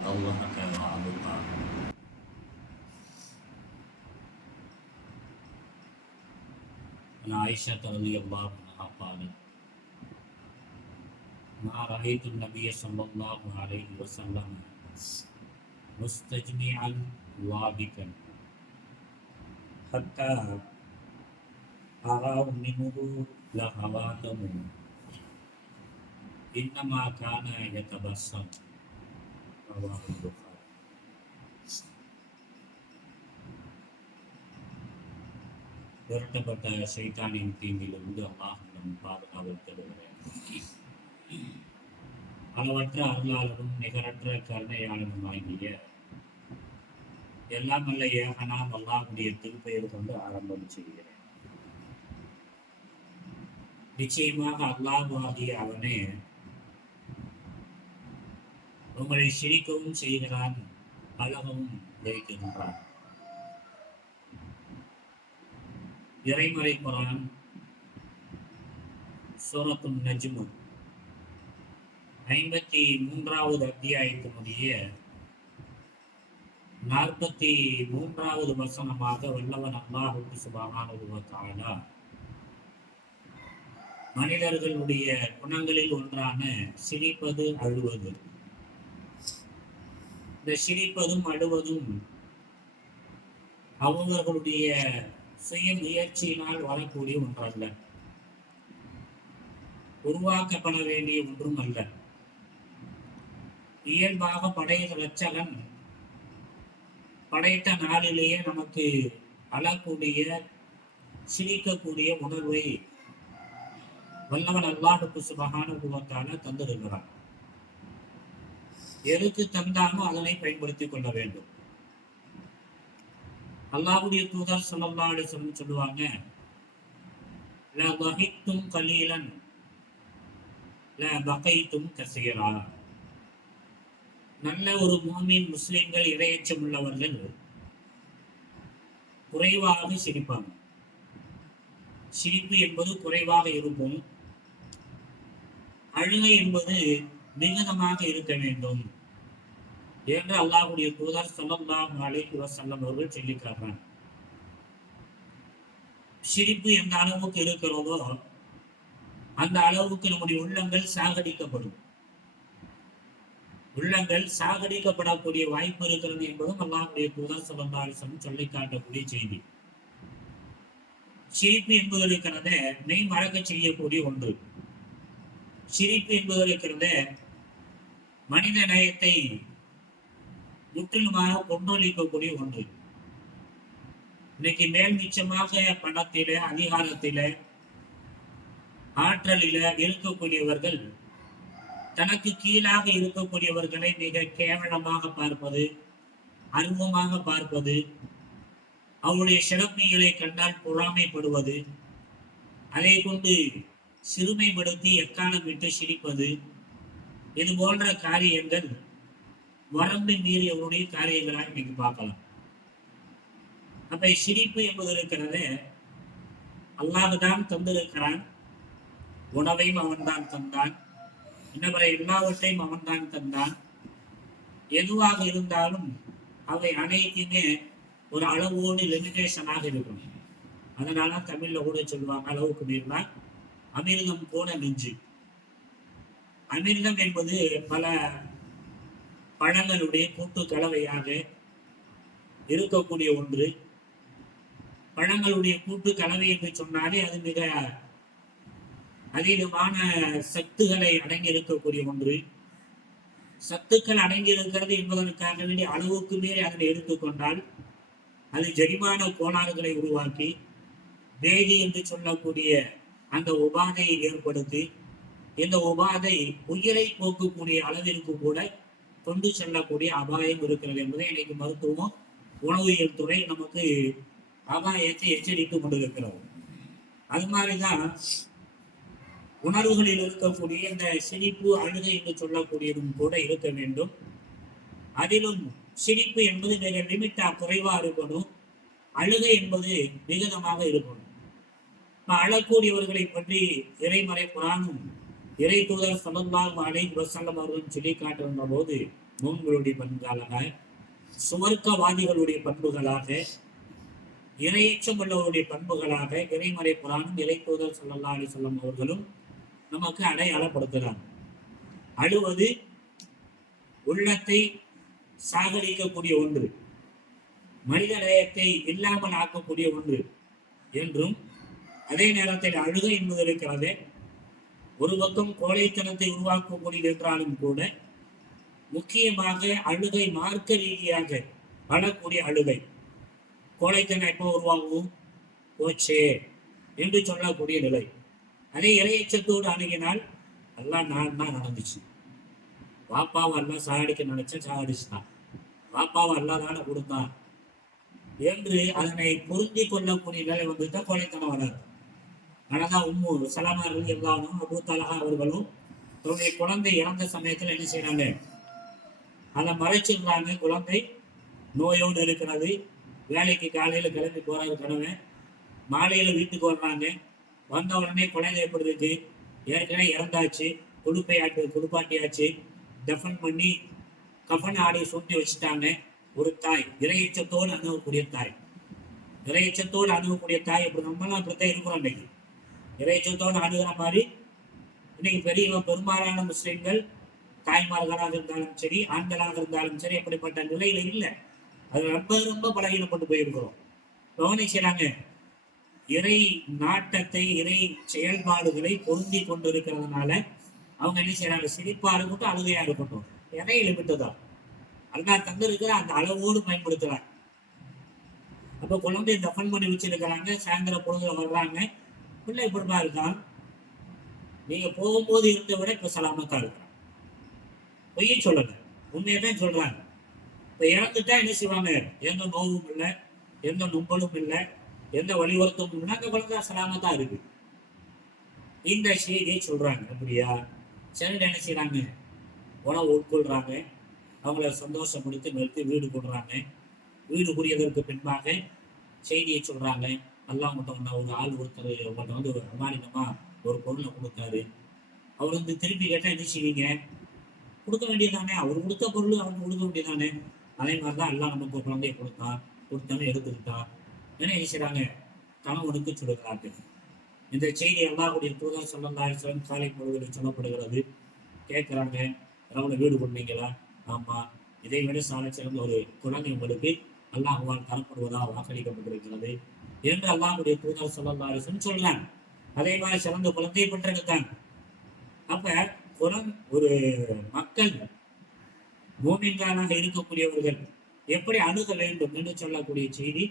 الله وعبدها. عن عائشة رضي الله عنها قالت: ما رأيت النبي صلى الله عليه وسلم مستجمعا واضحا حتى أراه منه لهواتم إنما كان يتبسم. رواه البخاري. விரட்டப்பட்ட ஷைத்தானின் தீங்கிலிருந்து அல்லாஹ் நம் பாதுகாவல் தருகிறேன். அளவற்ற அருளாளரும் நிகரற்ற கருணையாளனும் ஆகிய எல்லாம் அல்ல ஏகனாம் அல்லாஹ்வுடைய திருப்பெயர் கொண்டு ஆரம்பம் செய்கிறேன். நிச்சயமாக அல்லாஹ் ஆகிய அவனே உங்களை சிரிக்கவும் செய்கிறான், அழகவும் வைக்கின்றான். இறைமறை குர்ஆன் சூரத்துன் நஜ்ம் 53வது அத்தியாயத்தினுடைய 43வது வசனமாக வல்லவன் அல்லாஹ் சுப்ஹானஹு வ தஆலா மனிதர்களுடைய குணங்களில் ஒன்றான சிரிப்பது, அழுவது. இந்த சிரிப்பதும் அழுவதும் அவர்களுடைய சுய முயற்சியினால் வரக்கூடிய ஒன்றல்ல, உருவாக்கப்பட வேண்டிய ஒன்றும் அல்ல. இயல்பாக படைத்த இரட்சகன் படைத்த நாளிலேயே நமக்கு அழக்கூடிய சிரிக்கக்கூடிய உணர்வை வல்லவன் அல்லாஹ் சுப்ஹானஹு வ தஆலா தந்திருக்கிறான். எதுக்கு தந்தாலும் அதனை பயன்படுத்திக் கொள்ள வேண்டும். அல்லாஹ்வுடைய தூதர் ஸல்லல்லாஹு அலைஹி வஸல்லம் சொல்லுவாங்க, லா பஹித்தும் கலீலன் லா பகைத்தும் கஸீரா. நல்ல ஒரு முஃமின் முஸ்லிம்கள் இறையச்சம் உள்ளவர்கள் குறைவாக சிரிப்பாங்க. சிரிப்பு என்பது குறைவாக இருக்கும், அழுகை என்பது மிகுதமாக இருக்க வேண்டும் என்று அல்லாஹ்வுடைய தூதர் ஸல்லல்லாஹு அலைஹி வஸல்லம் அவர்கள் சொல்லியிருக்கிறார்கள். சிரிப்பு எந்த அளவுக்கு இருக்கிறதோ அந்த அளவுக்கு நம்முடைய உள்ளங்கள் சாகடிக்கப்படும். உள்ளங்கள் சாகடிக்கப்படக்கூடிய வாய்ப்பு இருக்கிறது என்பதும் அல்லாஹ்வுடைய தூதர் ஸல்லல்லாஹு அலைஹி வஸல்லம் சொல்லி காட்டக்கூடிய செய்தி. சிரிப்பு என்பது இருக்கிறத மெய் மறக்க செய்யக்கூடிய ஒன்று. சிரிப்பு என்பது இருக்கிறத மனித நேயத்தை முற்றிலுமாக கொண்டொழிக்கக்கூடிய ஒன்று. இன்னைக்கு மேல் மிச்சமாக பணத்தில, அதிகாரத்தில, ஆற்றலில இருக்கக்கூடியவர்கள் தனக்கு கீழாக இருக்கக்கூடியவர்களை மிக கேவலமாக பார்ப்பது, அருவமாக பார்ப்பது, அவருடைய சிறப்பியலை கண்டால் பொறாமைப்படுவது, அதை கொண்டு சிறுமைப்படுத்தி எக்காலம் விட்டு சிரிப்பது, இது போன்ற காரியங்கள் வரம்பு மீறியவருடைய காரியங்களாக இன்னைக்கு பார்க்கலாம். அப்ப சிரிப்பு என்பது இருக்கிறத அல்லாஹ் தான் தந்திருக்கிறான். உணவையும் அவன்தான் தந்தான், இன்னவரை எல்லாவற்றையும் அவன்தான் தந்தான். எதுவாக இருந்தாலும் அவை அனைத்துமே ஒரு அளவோடு லிமிடேஷனாக இருக்கும். அதனால தமிழ்ல கூட சொல்லுவாங்க, அளவுக்கு மீறினா அமிர்தம் போன நெஞ்சு. அமிர்தம் என்பது பல பழங்களுடைய கூட்டு கலவையாக இருக்கக்கூடிய ஒன்று. பழங்களுடைய கூட்டு கலவை என்று சொன்னாலே அது மிக அதிகமான சத்துக்களை அடங்கி இருக்கக்கூடிய ஒன்று. சத்துக்கள் அடங்கி இருக்கிறது என்பதற்காக வேண்டிய அளவுக்கு மீறி அதனை எடுத்துக்கொண்டால் அது ஜெரிமான கோளாறுகளை உருவாக்கி வேதி என்று சொல்லக்கூடிய அந்த உபாதையை ஏற்படுத்தி இந்த உபாதை உயிரை போக்கக்கூடிய அளவிற்கு கூட கொண்டு செல்லக்கூடிய அபாயம் இருக்கிறது என்பதை இன்னைக்கு மருத்துவம், உணவியல் துறை நமக்கு அபாயத்தை எச்சரித்துக் கொண்டிருக்கிறது. அது மாதிரிதான் உணர்வுகளில் இருக்கக்கூடிய இந்த சிரிப்பு, அழுகை என்று சொல்லக்கூடியதும் கூட இருக்க வேண்டும். அதிலும் சிரிப்பு என்பது மிக லிமிட்டா குறைவா இருக்கணும், அழுகை என்பது மிகுதமாக இருக்கணும். அழக்கூடியவர்களை பற்றி இறைமறை குர்ஆனும் இறை தூதர் ஸல்லல்லாஹு அலைஹி வஸல்லம் அவர்கள் சொல்லி காட்டுகின்ற போது நோன்களுடைய பண்புகளாக, சுவர்க்கவாதிகளுடைய பண்புகளாக, இறையச்சம் உள்ளவருடைய பண்புகளாக இறைமறை குரானும் இறை தூதர் ஸல்லல்லாஹு அலைஹி வஸல்லம் அவர்களும் நமக்கு அடையாளப்படுத்துகிறார். அழுவது உள்ளத்தை சாகடிக்கக்கூடிய ஒன்று, மனித நேயத்தை இல்லாமல் ஆக்கக்கூடிய ஒன்று என்றும், அதே நேரத்தில் அழுகை என்பது இருக்கிறது ஒரு பக்கம் கோழைத்தனத்தை உருவாக்கக்கூடியது என்றாலும் கூட, முக்கியமாக அழுகை மார்க்க ரீதியாக வரக்கூடிய அழுகை, கோழைத்தனம் எப்போ உருவாகும், போச்சே என்று சொல்லக்கூடிய நிலை. அதே இறையச்சத்தோடு அணுகினால் எல்லாம் நான் தான் நடந்துச்சு, வாப்பாவை எல்லாம் சாகடிக்க நினைச்சேன், சாகடிச்சுதான், வாப்பாவை எல்லாம் தானே கொடுத்தான் என்று அதனை பொருந்தி கொள்ளக்கூடிய நிலை வந்துட்டா கோழைத்தனம் வராது. ஆனாதான் உம்மு சலமா ரலியல்லாஹு அபூ தல்ஹா அவர்களும் தன்னுடைய குழந்தை இறந்த சமயத்துல என்ன செய்யறாங்க, அதை மறைச்சிடுறாங்க. குழந்தை நோயோடு இருக்கிறது, வேலைக்கு காலையில கிளம்பி போறாரு கணவன், மாலையில வீட்டுக்கு வர்றாங்க. வந்த உடனே கொலை ஏற்படுறதுக்கு ஏற்கனவே இறந்தாச்சு, குளிப்பாட்டியாச்சு, டஃபன் பண்ணி கஃபன் ஆடை சுட்டி வச்சுட்டாங்க. ஒரு தாய், இறையச்சத்தோடு அணுகக்கூடிய தாய், இறையச்சத்தோடு அணுகக்கூடிய தாய். இப்படி நம்மளாம் அப்படித்தான் இருக்கிறோம். இன்னைக்கு இறையச்சத்தோடு அணுகிற மாதிரி இன்னைக்கு பெரும்பாலான முஸ்லிம்கள் தாய்மார்களாக இருந்தாலும் சரி, ஆண்களாக இருந்தாலும் சரி, அப்படிப்பட்ட நிலையில இல்லை. அது ரொம்ப ரொம்ப பலகீனப்பட்டு போயிருக்கிறோம். கவனிக்கிறாங்க, இறை நாட்டத்தை, இறை செயல்பாடுகளை பொருந்தி கொண்டிருக்கிறதுனால அவங்க என்ன செய்யறாங்க, சிரிப்பா இருக்கட்டும், அழுகையா இருக்கட்டும், எதை லிமிட்டுதான் அல்லாஹ் தந்திருக்கிற அந்த அளவோடு பயன்படுத்துறாங்க. அப்ப குழந்தைய தஃபன் பண்ணி வச்சிருக்கிறாங்க, சாயந்தர பொழுதுல வர்றாங்க, பிள்ளை எப்படிப்பா இருக்கான், நீங்க போகும்போது இருந்த விட இப்ப சலாமத்தா இருக்கிறான். பொய்யை சொல்லல, உண்மையதான் சொல்றாங்க. இப்ப இறந்துட்டா என்ன செய்வாங்க, எந்த நோவும் இல்லை, எந்த நும்பலும் இல்லை, எந்த வலியுறுத்தமும் இல்லை, அந்த குழந்தை சலாமத்தா இருக்கு. இந்த செய்தியை சொல்றாங்க. அப்படியா, சரி, என்ன செய்யறாங்க, உணவு உட்கொள்றாங்க, அவங்கள சந்தோஷப்படுத்தி நிறுத்தி வீடு கொடுறாங்க. வீடு கூடியதற்கு பின்பாக செய்தியை சொல்றாங்க. அல்லாஹ் மட்டும் ஒரு ஆள் ஒருத்தர் உங்கள்கிட்ட வந்து ஒரு அமானிதமா ஒரு பொருளை கொடுத்தாரு, அவர் வந்து திருப்பி கேட்டா என்ன செய்வீங்க, கொடுக்க வேண்டியதானே, அவர் கொடுத்த பொருள் அவருக்கு கொடுக்க வேண்டியதானே. அதே மாதிரிதான் எல்லாம் நமக்கு குழந்தைய கொடுத்தாலும் எடுத்துக்கிட்டான். என்ன செய்யறாங்க, கணவனுக்கு சொல்லுகிறார்கள். இந்த செய்தி அல்லாஹ்வுடைய தூதர் ஸல்லல்லாஹு அலைஹி வஸல்லம் காலை பொழுதில் சொல்லப்படுகிறது. கேட்கிறாங்க, அவங்கள வீடு கொண்டீங்களா? ஆமா. இதை விட சாலை சிறந்த ஒரு குழந்தை உங்களுக்கு அல்லாஹ்வால் தரப்படுவதாக வாக்களிக்கப்பட்டிருக்கிறது என்று அல்லாஹ்வுடைய தூதர் ஸல்லல்லாஹு அலைஹி வஸல்லம் சொல்றாங்க. அதே மாதிரி சிறந்த குழந்தையை பெற்றெடுத்தாங்க. அப்ப ஒரு மக்கள் மூமின்களாக இருக்கக்கூடியவர்கள் எப்படி அணுக வேண்டும் என்று சொல்லக்கூடிய செய்தி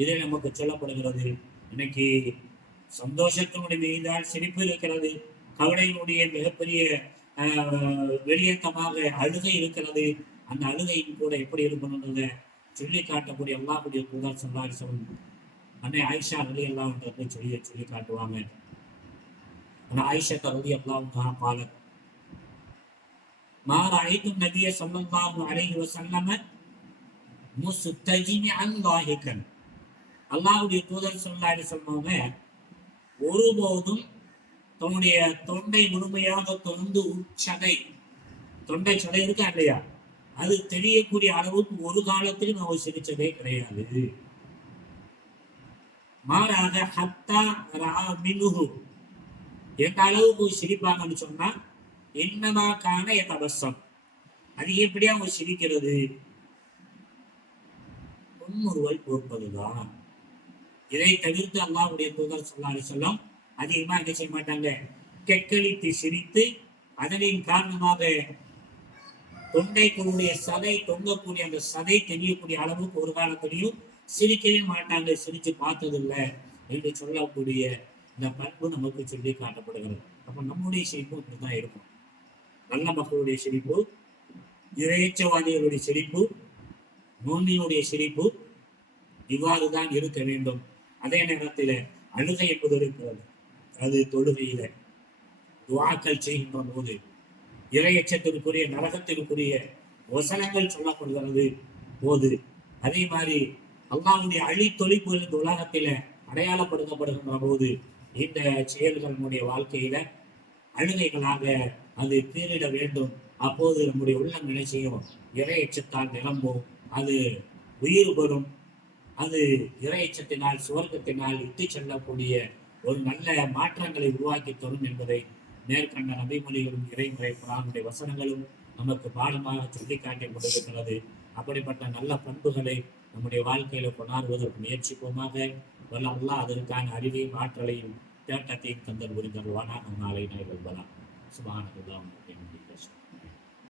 இதில் நமக்கு சொல்லப்படுகிறது. இன்னைக்கு சந்தோஷத்தினுடைய மீதால் சிரிப்பு இருக்கிறது, கவலையினுடைய மிகப்பெரிய வெளியேற்றமாக அழுகை இருக்கிறது. அந்த அழுகையும் கூட எப்படி இருக்கணும்ன்றத சொல்லி காட்டக்கூடிய அல்லாஹ்வுடைய தூதர் ஸல்லல்லாஹு அலைஹி வஸல்லம் அன்னை ஆயிஷா ரலியல்லாஹு அன்ஹா சொல்லி காட்டுவாங்க. அந்த ஆயிஷா ரலியல்லாஹு அன்ஹா قالت ما رأيت النبي صلى الله عليه وسلم مستجمعا ضاحكا. அல்லாஹ்வுடைய தூதர் ஸல்லல்லாஹு அலைஹி வஸல்லம் ஒருபோதும் தன்னுடைய தொண்டை முழுமையாக தொண்டு தொண்டை சதை இருக்கா இல்லையா, அது தெரியக்கூடிய அளவுக்கு ஒரு காலத்திலும் அவர் சிரிச்சதே கிடையாது. மாறாக ஹத்தா மினுஹு எந்த அளவுக்கு சிரிப்பாங்கன்னு சொன்னா, என்னமா காண தபசம், அது எப்படியா அவங்க சிரிக்கிறது, புன்முறுவல் பொறுப்பதுதான். இதை தவிர்த்து அல்லாஹ்வுடைய தூதர் ஸல்லல்லாஹு அலைஹி வஸல்லம் அதிகமா என்ன செய்ய மாட்டாங்க, கெக்களித்து சிரித்து அதனின் காரணமாக தொண்டைக்குடைய சதை தொங்கக்கூடிய அந்த சதை தெரியக்கூடிய அளவுக்கு ஒரு காலத்திலையும் சிரிக்கவே மாட்டாங்க, சிரிச்சு பார்த்ததில்லை என்று சொல்லக்கூடிய இந்த பண்பு நமக்கு சொல்லி காட்டப்படுகிறது. அப்ப நம்முடைய சிரிப்பு இப்படிதான் இருக்கும். நல்ல மக்களுடைய சிரிப்பு, இறையச்சவாதிகளுடைய சிரிப்பு, நோன்பினுடைய சிரிப்பு இவ்வாறுதான் இருக்க வேண்டும். அதே நேரத்தில் அழுகை என்பது இருக்கிறது, அது தொழுகையில துஆக்கள் செய்கின்ற போது இறையச்சத்திற்குரிய நரகத்திற்குரிய வசனங்கள் சொல்லப்படுகிறது போது, அதே மாதிரி அல்லாஹ்வுடைய அழித்தொழிப்புகள் இந்த உலகத்தில அடையாளப்படுத்தப்படுகின்ற போது இந்த செயல்களுடைய வாழ்க்கையில அழுகைகளாக அது தீரிட வேண்டும். அப்போது நம்முடைய உள்ளம் நினைச்சையும் இறை எச்சத்தால் நிரம்பும், அது உயிர் பெறும், அது இறை எச்சத்தினால் சுவர்க்கத்தினால் இட்டு செல்லக்கூடிய ஒரு நல்ல மாற்றங்களை உருவாக்கி தரும் என்பதை மேற்கண்ட நபிமொழிகளும் இறைமுறை குரானுடைய வசனங்களும் நமக்கு பாடமாக சுட்டிக்காட்டி கொண்டிருக்கிறது. அப்படிப்பட்ட நல்ல பண்புகளை நம்முடைய வாழ்க்கையில கொண்டாடுவதற்கு முயற்சிப்போமாக. வல்ல அல்லாஹ் அதற்கான அறிவையும் ஆற்றலையும் தேட்டத்தையும் தந்தல் புரிந்தருவானா. நாளை நாள் சுபானகுல்லாம்.